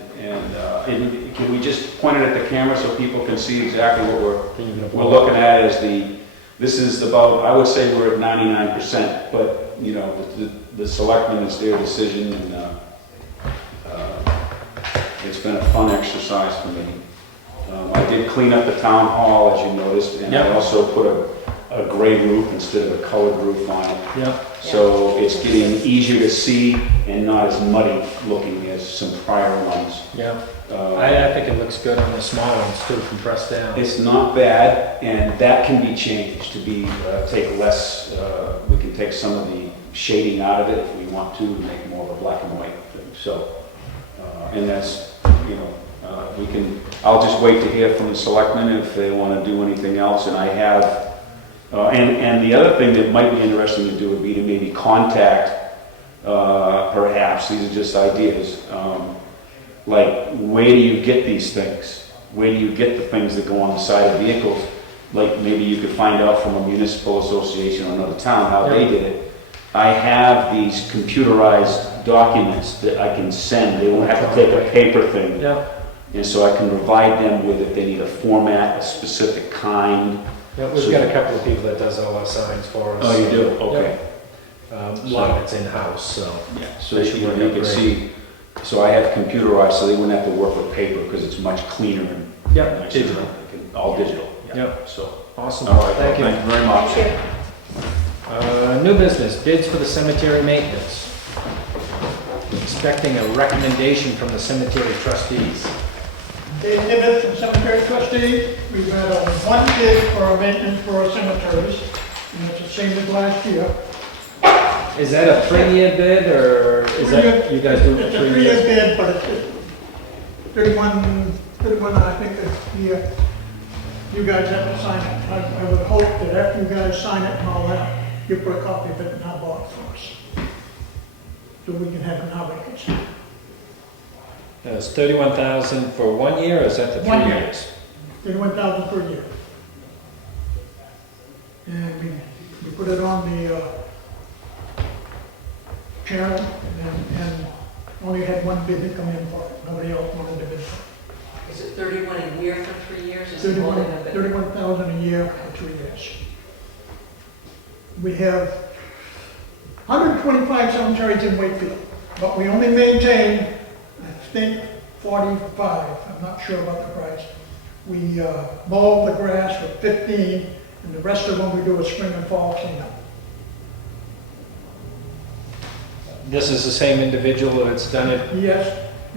can we just point it at the camera so people can see exactly what we're looking at? This is about, I would say we're at 99%, but you know, the selectmen, is their decision, and it's been a fun exercise for me. I did clean up the town hall, as you noticed, and I also put a gray roof instead of a colored roof on it. yeah. So it's getting easier to see and not as muddy looking as some prior ones. Yeah, I think it looks good on the small ones too, compressed down. It's not bad, and that can be changed to be, take less, we can take some of the shading out of it if we want to, and make more of a black and white thing. So, and that's, you know, I'll just wait to hear from the selectmen if they want to do anything else, and I have, and the other thing that might be interesting to do would be to maybe contact, perhaps, these are just ideas, like, where do you get these things? Where do you get the things that go on the side of vehicles? Like, maybe you could find out from a municipal association or another town how they did it. I have these computerized documents that I can send. They won't have to take a paper thing. Yeah, And so I can provide them with, if they need a format, a specific kind. yeah, we've got a couple of people that does all our signs for us. Oh, you do? Okay. A lot of it's in-house, so. Yeah, so you can see, so I have computerized, so they wouldn't have to work with paper, because it's much cleaner and Yep, nicer. digital. All digital. Yep. So, Awesome, all right, thank you. Thank you very much. Thank you. New business, bids for the cemetery maintenance. Expecting a recommendation from the cemetery trustees. Dave Nimitz from Cemetery Trustees. We've had one bid for our maintenance for our cemeteries, and it's the same as last year. Is that a 3-year bid, or is that, you guys do it It's for a 3 years? three-year bid, but 31, I think, here, you guys have to sign it. I would hope that after you guys sign it and all that, you put a copy of it in our box for us. So we can have it in our records. It's 31,000 for 1 year, or is that for 3 1 year. years? 31,000 per year. And we put it on the channel and only had one bid to come in for it. Nobody else wanted to bid for it. Is it 31 a year for 3 years? Is it more than a bit? 31,000 a year for 3 years. We have 125 cemeteries in Wakefield, but we only maintain, I think, 45. I'm not sure about the price. We mow the grass for 15, and the rest of them we do a spring and fall cleanup. This is the same individual that's done it, Yes,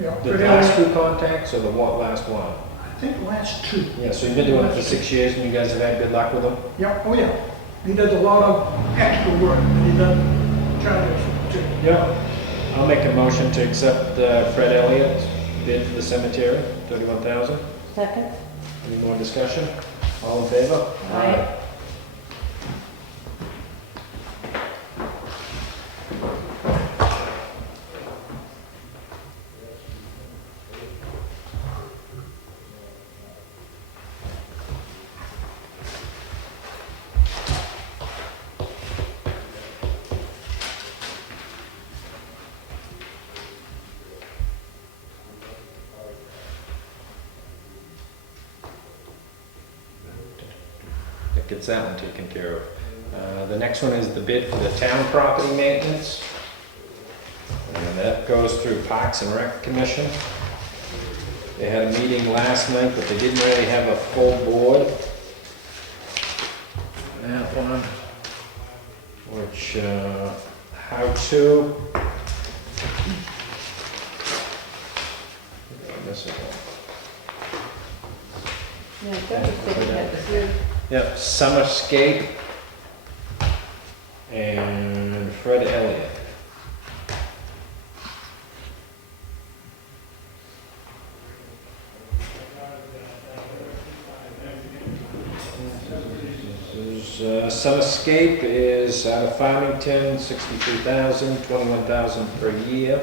yeah. the last 2 contacts, or the last one? I think the last 2. Yeah, so you've been doing it for 6 years, and you guys have had good luck with them? Yeah, oh yeah. He does a lot of extra work that he doesn't charge us to. Yeah. I'll make a motion to accept Fred Elliott's bid for the cemetery, 31,000. Second? Any more discussion? All in favor? Aye. That gets that one taken care of. The next one is the bid for the town property maintenance. And that goes through Parks and Rec Commission. They had a meeting last night, but they didn't really have a full board. That one, which, how to. This is one. Yeah, I thought you said you had 3. Yep, Summerscape and Fred Elliott. Summerscape is out of Farmington, 63,000, 21,000 per year.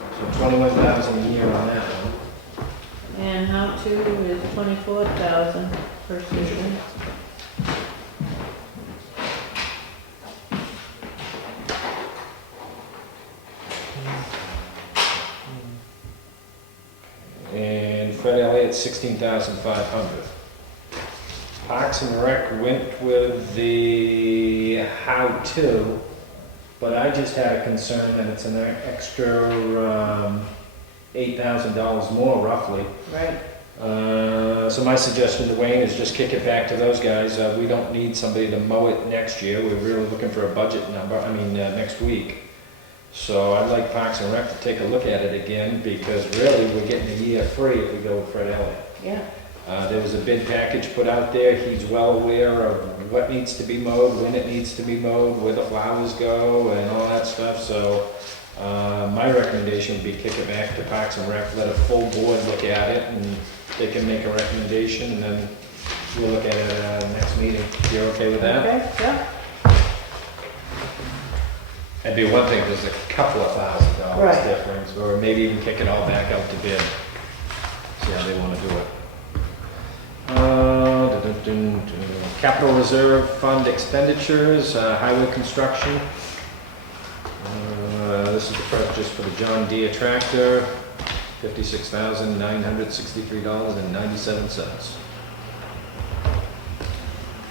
So 21,000 a year on that one. And how to is 24,000 per season. And Fred Elliott, 16,500. Parks and Rec went with the how-to, but I just had a concern that it's an extra $8,000 more roughly. Right. So my suggestion to Wayne is just kick it back to those guys. We don't need somebody to mow it next year. We're really looking for a budget number, next week. So I'd like Parks and Rec to take a look at it again, because really we're getting a year free if we go with Fred Elliott. Yeah. There was a bid package put out there. He's well aware of what needs to be mowed, when it needs to be mowed, where the flowers go, and all that stuff. So my recommendation would be kick it back to Parks and Rec, let a full board look at it, and they can make a recommendation, and then we'll look at it at our next meeting. You're okay with that? Okay, yeah. It'd be one thing, there's a couple of $1,000 Right. difference, or maybe even kick it all back out to bid. See how they want to do it. Capital Reserve Fund expenditures, highway construction. This is the purchase for the John Deere tractor, $56,963.97.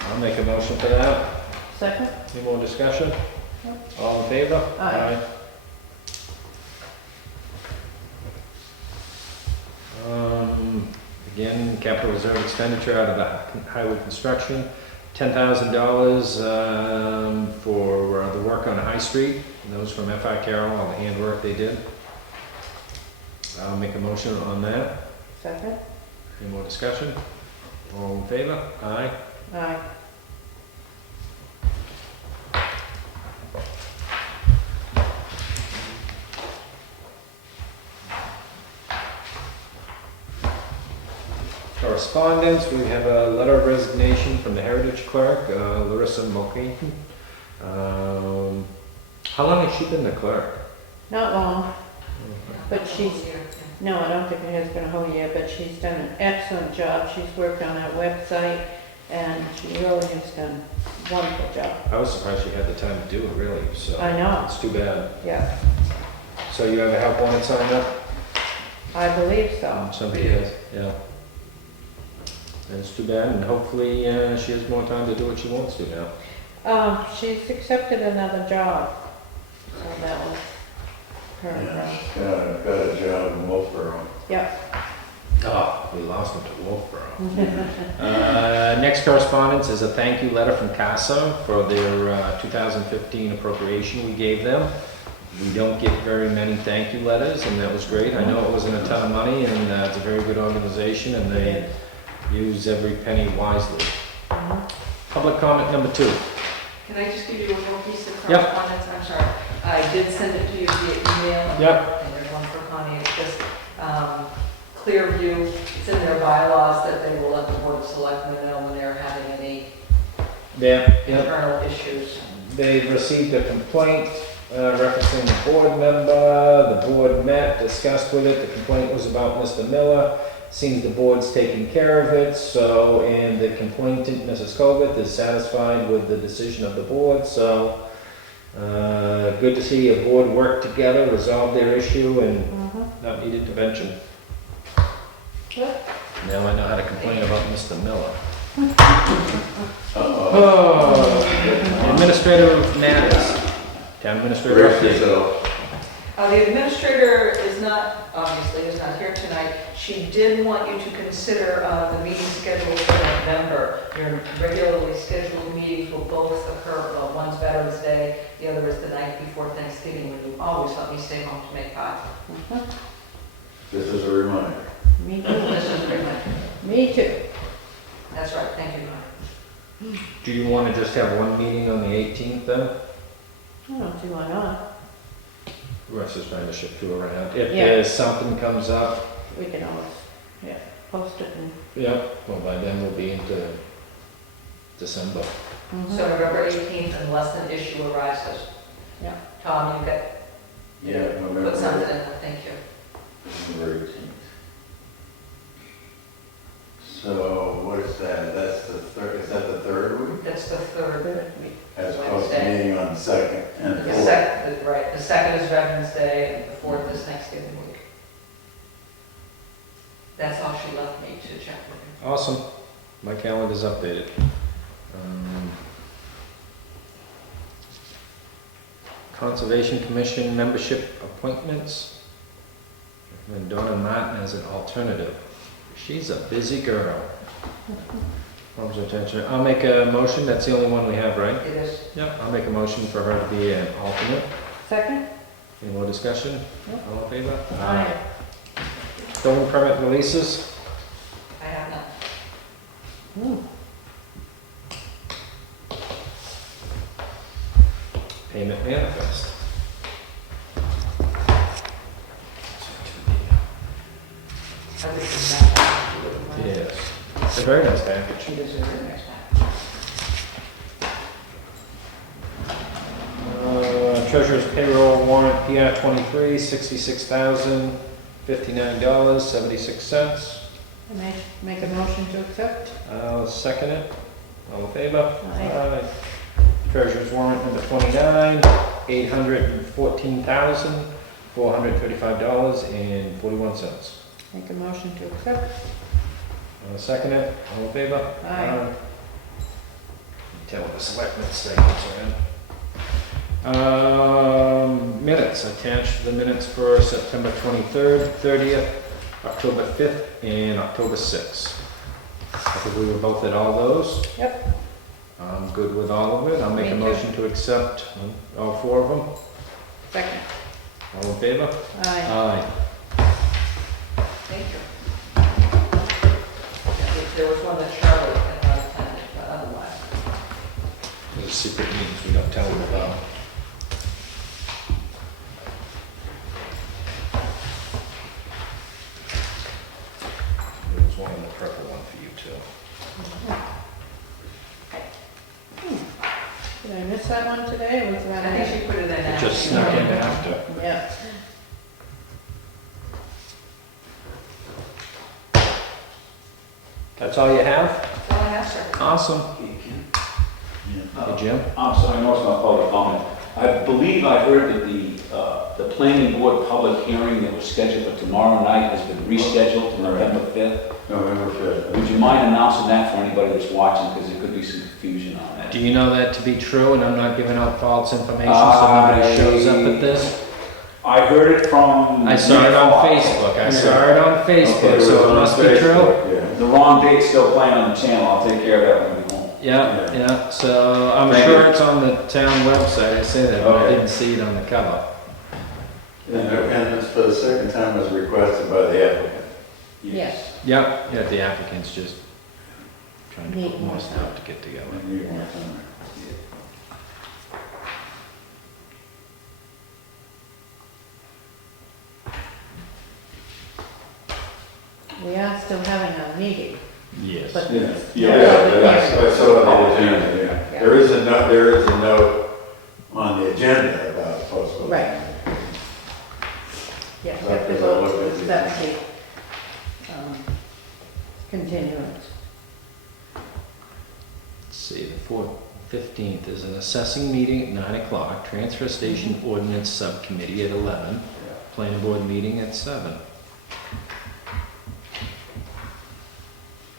I'll make a motion for that. Second? Any more discussion? No. All in favor? Aye. Again, capital reserve expenditure out of the highway construction, $10,000 for the work on High Street. And those from F.I. Carroll, all the handwork they did. I'll make a motion on that. Second? Any more discussion? All in favor? Aye. Aye. correspondence. We have a letter of resignation from the Heritage Clerk, Larissa Mulcahy. How long has she been the clerk? Not long, but she's, Here, no, I don't think it has been a whole year, but she's done an excellent job. She's worked on our website, and she really has done a wonderful job. I was surprised she had the time to do it, really, so. I know, It's too bad. yeah, So you have a help wanted sign up? I believe so. Somebody does, yeah. And it's too bad, and hopefully she has more time to do what she wants to now. She's accepted another job, so that was her, Yeah, got a job in Wolfboro. yep. Oh, we lost him to Wolfboro. Next correspondence is a thank you letter from CASA for their 2015 appropriation we gave them. We don't get very many thank you letters, and that was great. I know it wasn't a ton of money, and it's a very good organization, and they use every penny wisely. Public comment number 2. Can I just give you a little piece of Yep. correspondence? I'm sorry. I did send it to you via email. Yep. And there's one for Connie. It's just Clearview. It's in their bylaws that they will let the Board of Selectmen know when they're having any Yeah, internal issues. They've received a complaint referencing the board member. The board met, discussed with it. The complaint was about Mr. Miller. Seems the board's taking care of it, so, and the complainant, Mrs. Colbert, is satisfied with the decision of the board, so good to see a board work together, resolve their issue, and not need intervention. Now I know how to complain about Mr. Miller. Administrative matters. Town administrator update. The administrator is not, obviously, is not here tonight. She did want you to consider the meeting schedule for November. Your regularly scheduled meetings will both occur, well, one's Veterans Day, the other is the night before Thanksgiving, when you always let me stay home to make pies. This is a reminder. Me too. This is pretty much, Me too. that's right, thank you, Connie. Do you want to just have one meeting on the 18th then? I don't see why not. Russ is trying to shift you around. If Yeah. there's something comes up, We can always, post it and. yeah, well, by then we'll be into December. So November 18th, unless an issue arises. Yeah. Tom, you got, Yeah, November. put something in there, thank you. November 18th. So what is that? That's the third, is that the third week? That's the third week. As opposed to Wednesday. meeting on the second and The fourth? second, right, the second is Veterans Day, and the fourth is Thanksgiving week. That's all she left me to check with you. Awesome. My calendar's updated. Conservation Commission membership appointments. And Donna Martin as an alternative. She's a busy girl. Mom's attention. I'll make a motion. That's the only one we have, right? It is, Yep. I'll make a motion for her to be an alternate. Second? Any more discussion? Yep. All in favor? Aye. Building permit releases. I have none. Payment manifest. Other than that, she wouldn't mind. Yes. It's a very nice package. She does a very nice job. Treasurer's payroll warrant PR 23, $66,059.76. I make a motion to accept? I'll second it. All in favor? Aye. Treasurer's warrant number 29, $814,435.41. Make a motion to accept? I'll second it. All in favor? Aye. Tell what the selectmen say, concerned. Minutes, attached to the minutes for September 23rd, 30th, October 5th, and October 6th. I think we were both at all those. Yep. I'm good with all of it. I'll make a Me too. motion to accept all 4 of them. Second. All in favor? Aye. Aye. Thank you. There was one that Charlie had not attended, but otherwise. There's secret meetings we don't tell them about. There was one in the purple one for that one today, or was that? I think she put it in It after. just snuck in after. Yeah. That's all you have? That's all I have, sir. Awesome. Hey, Jim? I'm sorry, I know it's not public comment. I believe I heard that the planning board public hearing that was scheduled for tomorrow night has been rescheduled to November 5th. November 5th. Would you mind announcing that for anybody that's watching, because there could be some confusion on that? Do you know that to be true and I'm not giving out false information so nobody shows up at this? I heard it from... I saw it on Facebook. I saw it on Facebook, Okay, so it must be true. Yeah. The wrong date's still playing on the channel, I'll take care of that when we go home. Yeah, yeah, so I'm Thank sure you. it's on the town website, I say that, but I Okay. didn't see it on the cover. And it's for the second time as requested by the applicant. Yes. Yeah, yeah, the applicant's just trying to Need put more more time. stuff to get together. We need more time. We are still having our meeting, Yes. but. Yeah, Yeah. but I saw the agenda, yeah. There is a note on the agenda about postponement. Right. Yeah, Right, have to because I go looked to at the the- 17th. Continuance. Let's see, the 15th is an assessing meeting at 9 o'clock, transfer station ordinance subcommittee at 11, planning board meeting at 7.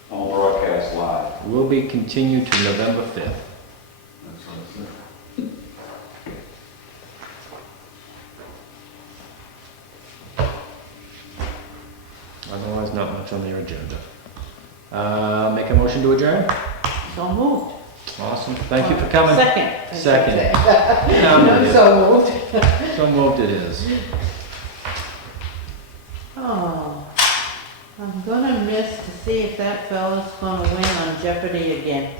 All broadcast live. Will be continued to November 5th. That's what it said. Otherwise, not much on their agenda. Make a motion to adjourn? So moved. Awesome, thank you for coming. Second. I should Second. say. I'm No, with so moved. So moved it is. Oh, I'm gonna miss to see if that fella's gonna win on Jeopardy again.